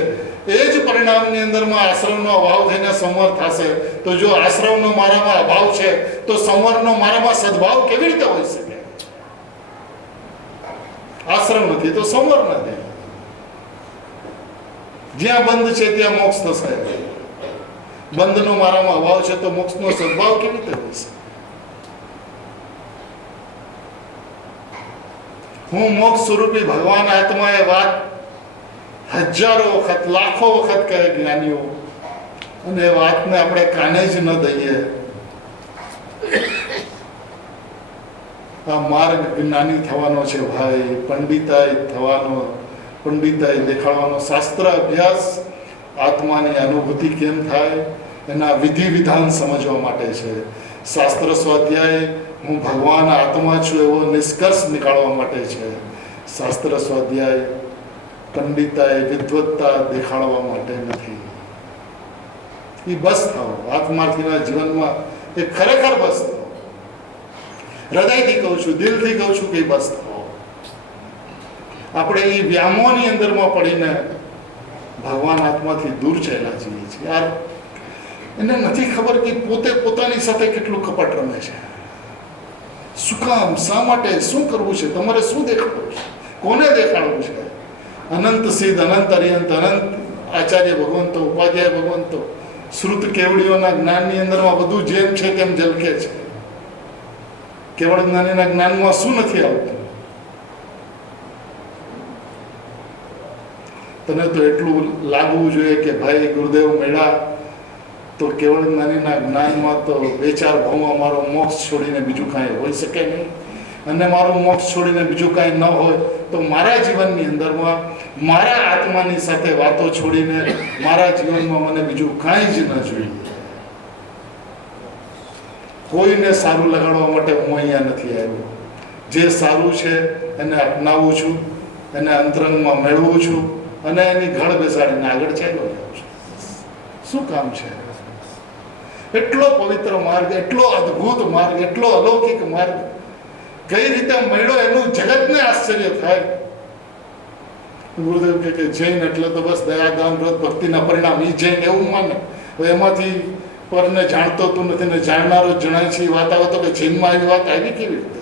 એ જ પરિણામની અંદરમાં આશ્રવનો અભાવ થઈને સંવર થશે. તો જો આશ્રવનો મારામાં અભાવ છે તો સંવરનો મારામાં સદભાવ કેવી રીતે હોઈ શકે? આશ્રમ નથી તો સંવર નથી. જ્યાં બંધ છે ત્યાં મોક્ષ થશે. બંધનો મારામાં અભાવ છે તો મોક્ષનો સદભાવ કેવી રીતે હોઈ શકે? હું મોક્ષ સ્વરૂપી ભગવાન આત્મા એ વાત હજારો વખત, લાખો વખત કહે જ્ઞાનીઓ, અને એ વાતને આપણે કાને જ ન દઈએ. આ માર્ગ જ્ઞાની થવાનો છે ભાઈ, પંડિતાઈ થવાનો, પંડિતાઈ દેખાડવાનો. શાસ્ત્ર અભ્યાસ આત્માની અનુભૂતિ કેમ થાય એના વિધિ વિધાન સમજવા માટે છે. શાસ્ત્ર સ્વાધ્યાય હું ભગવાન આત્મા છું એવો નિષ્કર્ષ નીકાળવા માટે છે. શાસ્ત્ર સ્વાધ્યાય પંડિતાઈ વિદ્વત્તા દેખાડવા માટે નથી. એ બસ થાઓ આત્માર્થીના જીવનમાં, એ ખરેખર બસ થાઓ. હૃદયથી કહું છું, દિલથી કહું છું કે બસ થાઓ. આપણે એ વ્યામોની અંદરમાં પડીને ભગવાન આત્માથી દૂર ચાલ્યા જઈએ છીએ. યાર એને નથી ખબર કે પોતે પોતાની સાથે કેટલું કપટ રમે છે. શું કામ? શા માટે? શું કરવું છે? તમારે શું દેખાડવું છે? કોને દેખાડવું છે? અનંત સિદ્ધ, અનંત અરિયંત, અનંત આચાર્ય ભગવંતો, ઉપાધ્યાય ભગવંતો, શ્રુત કેવડીઓના જ્ઞાનની અંદરમાં બધું જેમ છે તેમ ઝલકે છે. કેવળ જ્ઞાનીના જ્ઞાનમાં શું નથી આવતું? તને તો એટલું લાગવું જોઈએ કે ભાઈ ગુરુદેવ મળ્યા તો કેવળ જ્ઞાનીના જ્ઞાનમાં તો બે ચાર ભાવમાં મારો મોક્ષ છોડીને બીજું કાંઈ હોઈ શકે નહીં. અને મારું મોક્ષ છોડીને બીજું કાંઈ ન હોય તો મારા જીવનની અંદરમાં મારા આત્માની સાથે વાતો છોડીને મારા જીવનમાં મને બીજું કાંઈ જ ન જોઈએ. કોઈને સારું લગાડવા માટે હું અહીંયા નથી આવ્યો. જે સારું છે એને અપનાવું છું, એને અંતરંગમાં મેળવું છું અને એની ઘડ બેસાડીને આગળ ચાલ્યો જાઉં છું. શું કામ છે? એટલો પવિત્ર માર્ગ, એટલો અદ્ભુત માર્ગ, એટલો અલૌકિક માર્ગ કઈ રીતે મળ્યો એનું જગતને આશ્ચર્ય થાય. ગુરુદેવ કે જૈન એટલે તો બસ દયા, દાન, વ્રત, ભક્તિના પરિણામ. એ જૈન એવું માને. હવે એમાંથી પરને જાણતો તું નથી ને જાણનારો જ જણાય છે. એ વાત આવે તો કે જૈનમાં એવી વાત આવી કેવી રીતે?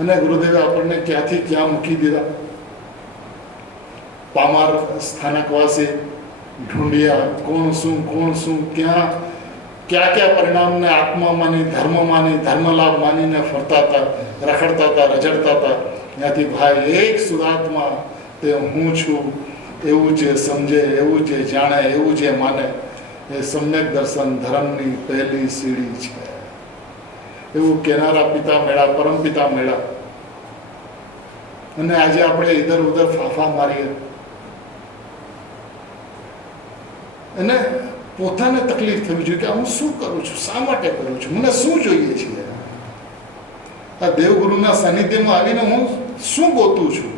અને ગુરુદેવે આપણને ક્યાંથી ક્યાં મૂકી દીધા. પામાર સ્થાનકવાસી ઢૂંઢ્યા કોણ શું ક્યાં કયા પરિણામને આત્મા માની, ધર્મ માની, ધર્મલાભ માનીને ફરતા હતા, રખડતા હતા, રજડતા હતા. ત્યાંથી ભાઈ એક સુધાત્મા તે હું છું એવું જે સમજે, એવું જે જાણે, એવું જે માને, એ સમ્યક દર્શન ધર્મની પહેલી સીડી છે. એવું કેનારા પિતા મેળા, પરમ પિતા મેળા. અને આજે આપણે ઇધર ઉધર ફાફા મારીએ અને પોતાને તકલીફ થવી જોઈએ કે હું શું કરું છું, શા માટે કરું છું, મને શું જોઈએ છે. આ દેવગુરુના સાનિધ્યમાં આવીને હું શું ગોતું છું?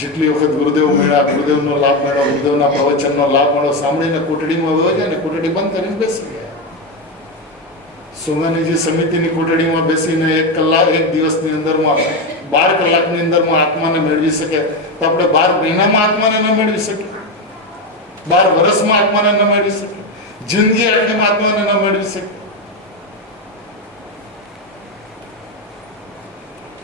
જેટલી વખત ગુરુદેવ મળ્યા, ગુરુદેવનો લાભ મળ્યો, ગુરુદેવના પ્રવચનનો લાભ મળ્યો, સાંભળીને કોટડીમાં વયો જાય ને કોટડી બંધ કરીને બેસી ગયા. સોમાનીજી સમિતિની કોટડીમાં બેસીને 1 કલાક, 1 દિવસની અંદરમાં 12 કલાકની અંદરમાં આત્માને મેળવી શકે તો આપણે 12 મહિનામાં આત્માને ન મેળવી શકીએ? 12 વર્ષમાં આત્માને ન મેળવી શકીએ? જિંદગી આખીમાં આત્માને ન મેળવી શકીએ?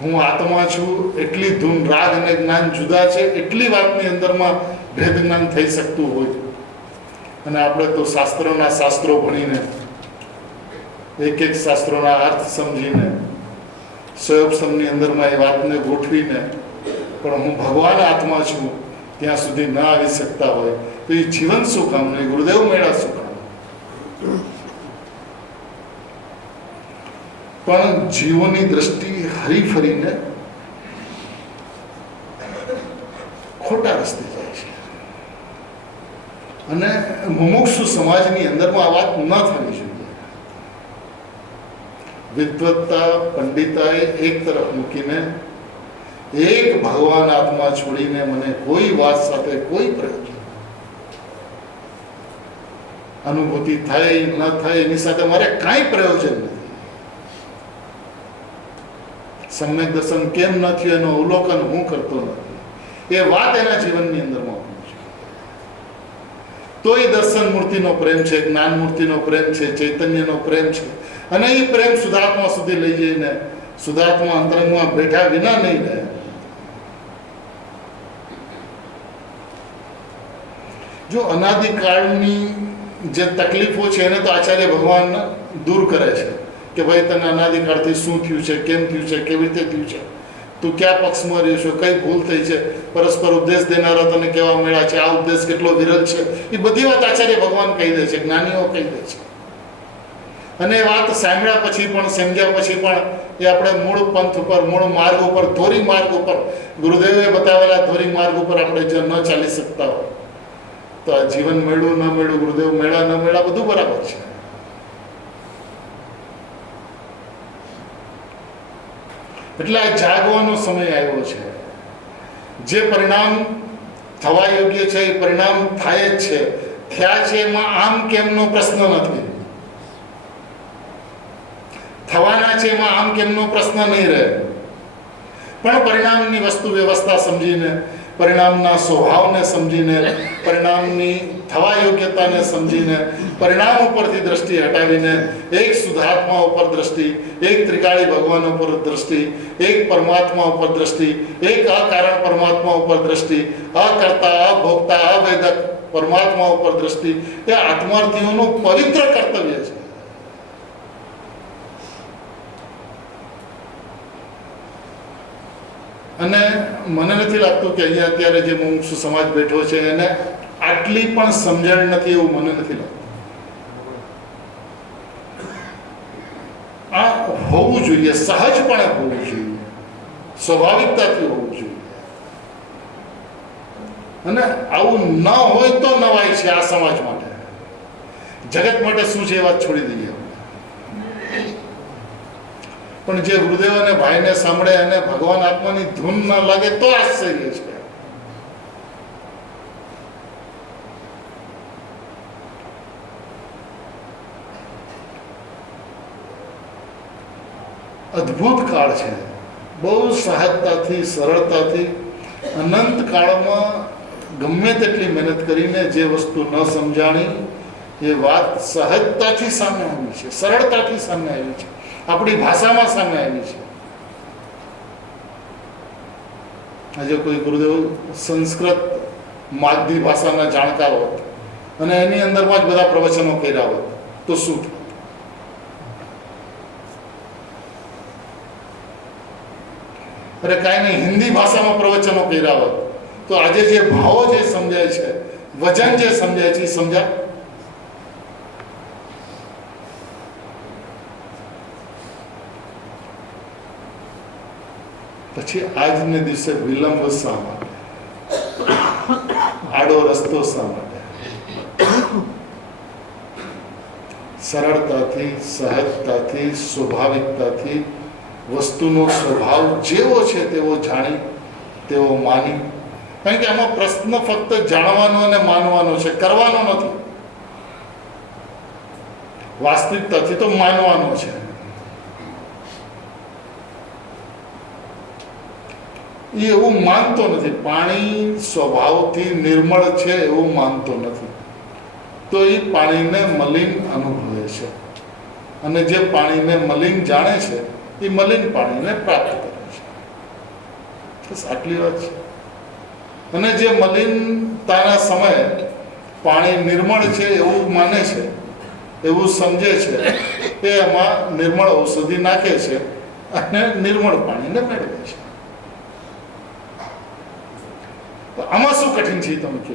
હું આત્મા છું એટલી ધૂન, રાગ અને જ્ઞાન જુદા છે એટલી વાતની અંદરમાં ભેદ જ્ઞાન થઈ શકતું હોય, અને આપણે તો શાસ્ત્રો ભણીને એક શાસ્ત્રોના અર્થ સમજીને સ્વયંસમની અંદરમાં એ વાતને ગોઠવીને પણ હું ભગવાન આત્મા છું ત્યાં સુધી ના આવી શકતા હોય તો એ જીવન શું કામ નહીં, ગુરુદેવ મેળા શું કામ? પણ જીવોની દ્રષ્ટિ હરીફરીને ખોટા રસ્તે જાય છે, અને મુમુક્ષુ સમાજની અંદરમાં આ વાત ન થવી જોઈએ. વિદ્વત્તા પંડિતાએ એક તરફ મૂકીને એક ભગવાન આત્મા છોડીને મને કોઈ વાત સાથે કોઈ પ્રયોજન, અનુભૂતિ થાય ન થાય એની સાથે મારે કાંઈ પ્રયોજન નથી. સમ્યક દર્શન કેમ ન થયું એનું અવલોકન હું કરતો નથી, એ વાત એના જીવનની અંદરમાં હું છું. તો એ દર્શન મૂર્તિનો પ્રેમ છે, જ્ઞાન મૂર્તિનો પ્રેમ છે, ચૈતન્યનો પ્રેમ છે, અને એ પ્રેમ શુદ્ધાત્મા સુધી લઈ જઈને શુદ્ધાત્મા અંતરંગમાં બેઠા વિના નહીં રહે. જો અનાદિકાળની જે તકલીફો છે એને તો આચાર્ય ભગવાન દૂર કરે છે કે ભાઈ તને અનાદિકાળથી શું થયું છે, કેમ થયું છે, કેવી રીતે થયું છે, તું ક્યાં પક્ષમાં રહ્યો છો, કઈ ભૂલ થઈ છે, પરસ્પર ઉપદેશ દેનારા તને કેવા મળ્યા છે, આ ઉપદેશ કેટલો વિરલ છે, એ બધી વાત આચાર્ય ભગવાન કહી દે છે, જ્ઞાનીઓ કહી દે છે. અને એ વાત સાંભળ્યા પછી પણ, સમજ્યા પછી પણ એ આપણે મૂળ પંથ ઉપર, મૂળ માર્ગ ઉપર, ધોરી માર્ગ ઉપર, ગુરુદેવે બતાવેલા ધોરી માર્ગ ઉપર આપણે જો ન ચાલી શકતા હોય તો આ જીવન મેળવું ન મેળવું, ગુરુદેવ મેળા ન મેળા, બધું બરાબર છે. એટલે આ જાગવાનો સમય આવ્યો છે. જે પરિણામ થવા યોગ્ય છે એ પરિણામ થાય જ છે, થયા છે, એમાં આમ કેમનો પ્રશ્ન નથી. થવાના છે એમાં આમ કેમનો પ્રશ્ન નહીં રહે. પણ પરિણામની વસ્તુ વ્યવસ્થા સમજીને, પરિણામના સ્વભાવને સમજીને, પરિણામની થવા યોગ્યતાને સમજીને, પરિણામ ઉપરથી દ્રષ્ટિ હટાવીને એક શુદ્ધાત્મા ઉપર દ્રષ્ટિ, એક ત્રિકાળી ભગવાન ઉપર દ્રષ્ટિ, એક પરમાત્મા ઉપર દ્રષ્ટિ, એક અકારણ પરમાત્મા ઉપર દ્રષ્ટિ, અકર્તા, અભોક્તા, અવેદક પરમાત્મા ઉપર દ્રષ્ટિ, એ આત્માર્થીઓનું પવિત્ર કર્તવ્ય છે. અને મને નથી લાગતું કે અહીંયા અત્યારે જે મુમુક્ષુ સમાજ બેઠો છે એને આટલી પણ સમજણ નથી, એવું મને નથી લાગતું. આ હોવું જોઈએ, સહજપણે હોવું જોઈએ, સ્વાભાવિકતાથી હોવું જોઈએ. અને આવું ન હોય તો નવાય છે આ સમાજ માટે. જગત માટે શું છે એ વાત છોડી દઈએ. પણ જે ગુરુદેવ અને ભાઈને સાંભળે અને ભગવાન આત્માની ધૂન ન લાગે તો આશ્ચર્ય છે. અદ્ભુત કાળ છે. બહુ સહજતાથી, સરળતાથી, અનંત કાળમાં ગમે તેટલી મહેનત કરીને જે વસ્તુ ન સમજાણી એ વાત સહજતાથી સામે આવી છે, સરળતાથી સામે આવી છે, આપણી ભાષામાં સામે આવી છે. આજે કોઈ ગુરુદેવ સંસ્કૃત માગધી ભાષાના જાણકાર હોત અને એની અંદરમાં જ બધા પ્રવચનો કર્યા હોત તો શું થાત? અરે કાંઈ નહીં, હિન્દી ભાષામાં પ્રવચનો કર્યા હોત તો આજે જે ભાવો જે સમજાય છે, વજન જે સમજાય છે એ સમજાય. પછી આજને દિવસે વિલંબ શા માટે, આડો રસ્તો શા માટે? સરળતાથી, સહજતાથી, સ્વાભાવિકતાથી વસ્તુનો સ્વભાવ જેવો છે તેવો જાણી, તેવો માની. કારણ કે આમાં પ્રશ્ન ફક્ત જાણવાનો અને માનવાનો છે, કરવાનો નથી. વાસ્તવિકતાથી તો માનવાનો છે. એ એવું માનતો નથી. પાણી સ્વભાવથી નિર્મળ છે એવું માનતો નથી, તો એ પાણીને મલિન અનુભવે છે. અને જે પાણીને મલિન જાણે છે એ મલિન પાણીને પ્રાપ્ત કરે છે. બસ આટલી વાત છે. અને જે મલિન મલિનતાના સમયે પાણી નિર્મળ છે એવું માને છે, એવું સમજે છે, એ એમાં નિર્મળ ઔષધિ નાખે છે અને નિર્મળ પાણીને મેળવે છે. તો આમાં શું કઠિન છે તમે કહો?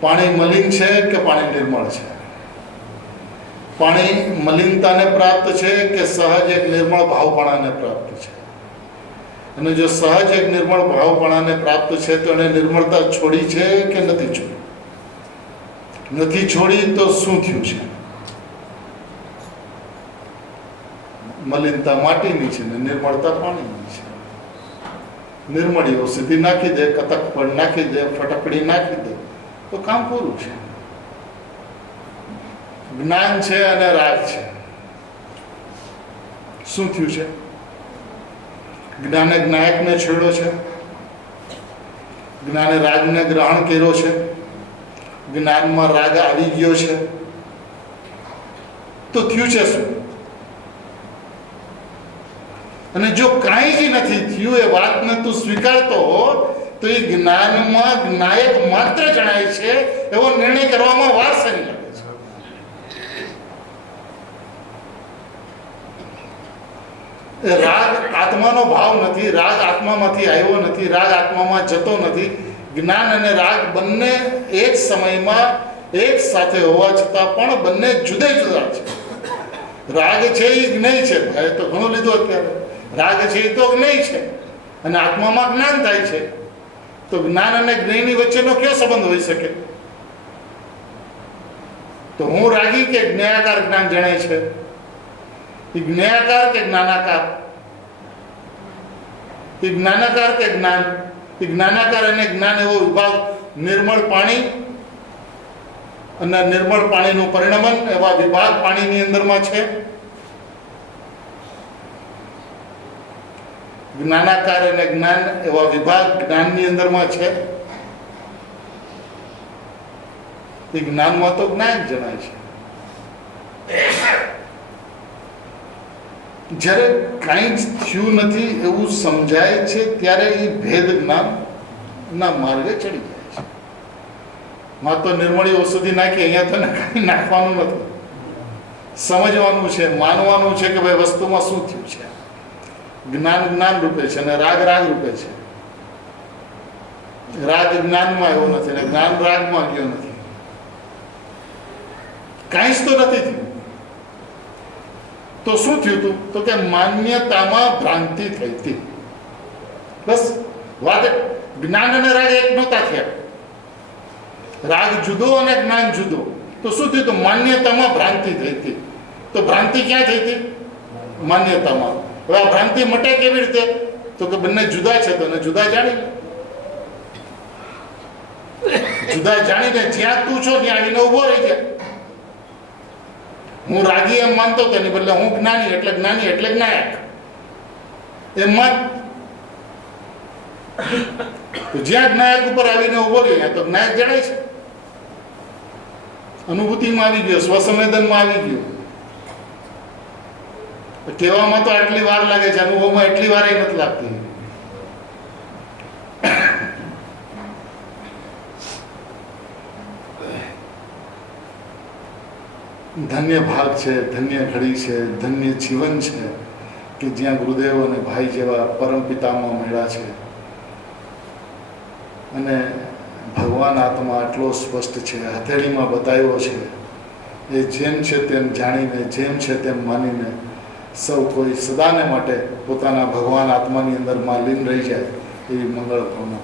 પાણી મલિન છે કે પાણી નિર્મળ છે? પાણી મલિનતાને પ્રાપ્ત છે કે સહજ એક નિર્મળ ભાવપણાને પ્રાપ્ત છે? અને જો સહજ એક નિર્મળ ભાવપણાને પ્રાપ્ત છે તો એને નિર્મળતા છોડી છે કે નથી છોડી? નથી છોડી તો શું થયું છે? મલિનતા માટીની છે ને નિર્મળતા પાણીની છે. નિર્મળીઓ સીધી નાખી દે, કતક પણ નાખી દે, ફટકડી નાખી દે તો કામ પૂરું છે. જ્ઞાન છે અને રાગ છે. શું થયું છે? જ્ઞાને જ્ઞાયકને છેડ્યો છે, જ્ઞાને રાગને ગ્રહણ કર્યો છે, જ્ઞાનમાં રાગ આવી ગયો છે. તો થયું છે શું? અને જો કાંઈ જ નથી થયું એ વાતને તું સ્વીકારતો હો તો એ જ્ઞાનમાં જ્ઞાયક માત્ર જણાય છે એવો નિર્ણય કરવામાં વાર શેની લાગે છે? રાગ આત્માનો ભાવ નથી, રાગ આત્મામાંથી આવ્યો નથી, રાગ આત્મામાં જતો નથી. જ્ઞાન અને રાગ બંને એક સમયમાં એક સાથે હોવા છતાં પણ બંને જુદા જુદા છે. રાગ છે એ જ્ઞેય છે, ભાઈ તો ઘણું લીધું અત્યારે. રાગ છે એ તો જ્ઞેય છે અને આત્મામાં જ્ઞાન થાય છે. તો જ્ઞાન અને જ્ઞેયની વચ્ચેનો કયો સંબંધ હોઈ શકે? તો હું રાગી કે જ્ઞેયાકાર જ્ઞાન જણાય છે? એ જ્ઞેયાકાર કે જ્ઞાનાકાર? એ જ્ઞાનાકાર કે જ્ઞાન? એ જ્ઞાનાકાર અને જ્ઞાન એવો વિભાગ નિર્મળ પાણી અને નિર્મળ પાણીનું પરિણમન એવા વિભાગ પાણીની અંદરમાં છે. જ્ઞાનાકાર અને જ્ઞાન એવા વિભાગ જ્ઞાનની અંદરમાં છે. એ જ્ઞાનમાં તો જ્ઞાન જણાય છે. જ્યારે કાંઈ જ થયું નથી એવું સમજાય છે ત્યારે એ ભેદ જ્ઞાનના માર્ગે ચડી જાય છે. માં તો નિર્મળી ઔષધિ નાખી, અહીંયા તો કાંઈ નાખવાનું નથી. સમજવાનું છે, માનવાનું છે કે ભાઈ વસ્તુમાં શું થયું છે. જ્ઞાન જ્ઞાન રૂપે છે અને રાગ રાગ રૂપે છે. રાગ જ્ઞાનમાં આવ્યો નથી અને જ્ઞાન રાગમાં ગયો નથી. કાંઈ જ તો નથી થયું. તો શું થયું હતું? તો કે માન્યતામાં ભ્રાંતિ થઈ હતી. બસ વાત. જ્ઞાન અને રાગ એક નહોતા થયા. રાગ જુદો અને જ્ઞાન જુદો. તો શું થયું? તો માન્યતામાં ભ્રાંતિ થઈ હતી. તો ભ્રાંતિ ક્યાં થઈ હતી? માન્યતામાં. હવે આ ભ્રાંતિ મટે કેવી રીતે? તો કે બંને જુદા છે તો એને જુદા જાણીને, જુદા જાણીને જ્યાં તું છો ત્યાં આવીને ઉભો રહી જાય. હું રાગી એમ માનતો તેની બદલે હું જ્ઞાની એટલે જ્ઞાયક એમ માન. તો જ્યાં જ્ઞાયક ઉપર આવીને ઉભો રહી તો જ્ઞાયક જણાય છે. અનુભૂતિમાં આવી ગયો, સ્વસંવેદનમાં આવી ગયો. કહેવામાં તો આટલી વાર લાગે છે, અનુભવમાં એટલી વાર નથી લાગતી. ધન્ય ભાગ છે, ધન્ય ઘડી છે, ધન્ય જીવન છે કે જ્યાં ગુરુદેવ અને ભાઈ જેવા પરમ પિતામાં મળ્યા છે. અને ભગવાન આત્મા આટલો સ્પષ્ટ છે, હથેળીમાં બતાવ્યો છે. એ જેમ છે તેમ જાણીને, જેમ છે તેમ માનીને સૌ કોઈ સદાને માટે પોતાના ભગવાન આત્માની અંદરમાં લીન રહી જાય એવી મંગળ ભાવના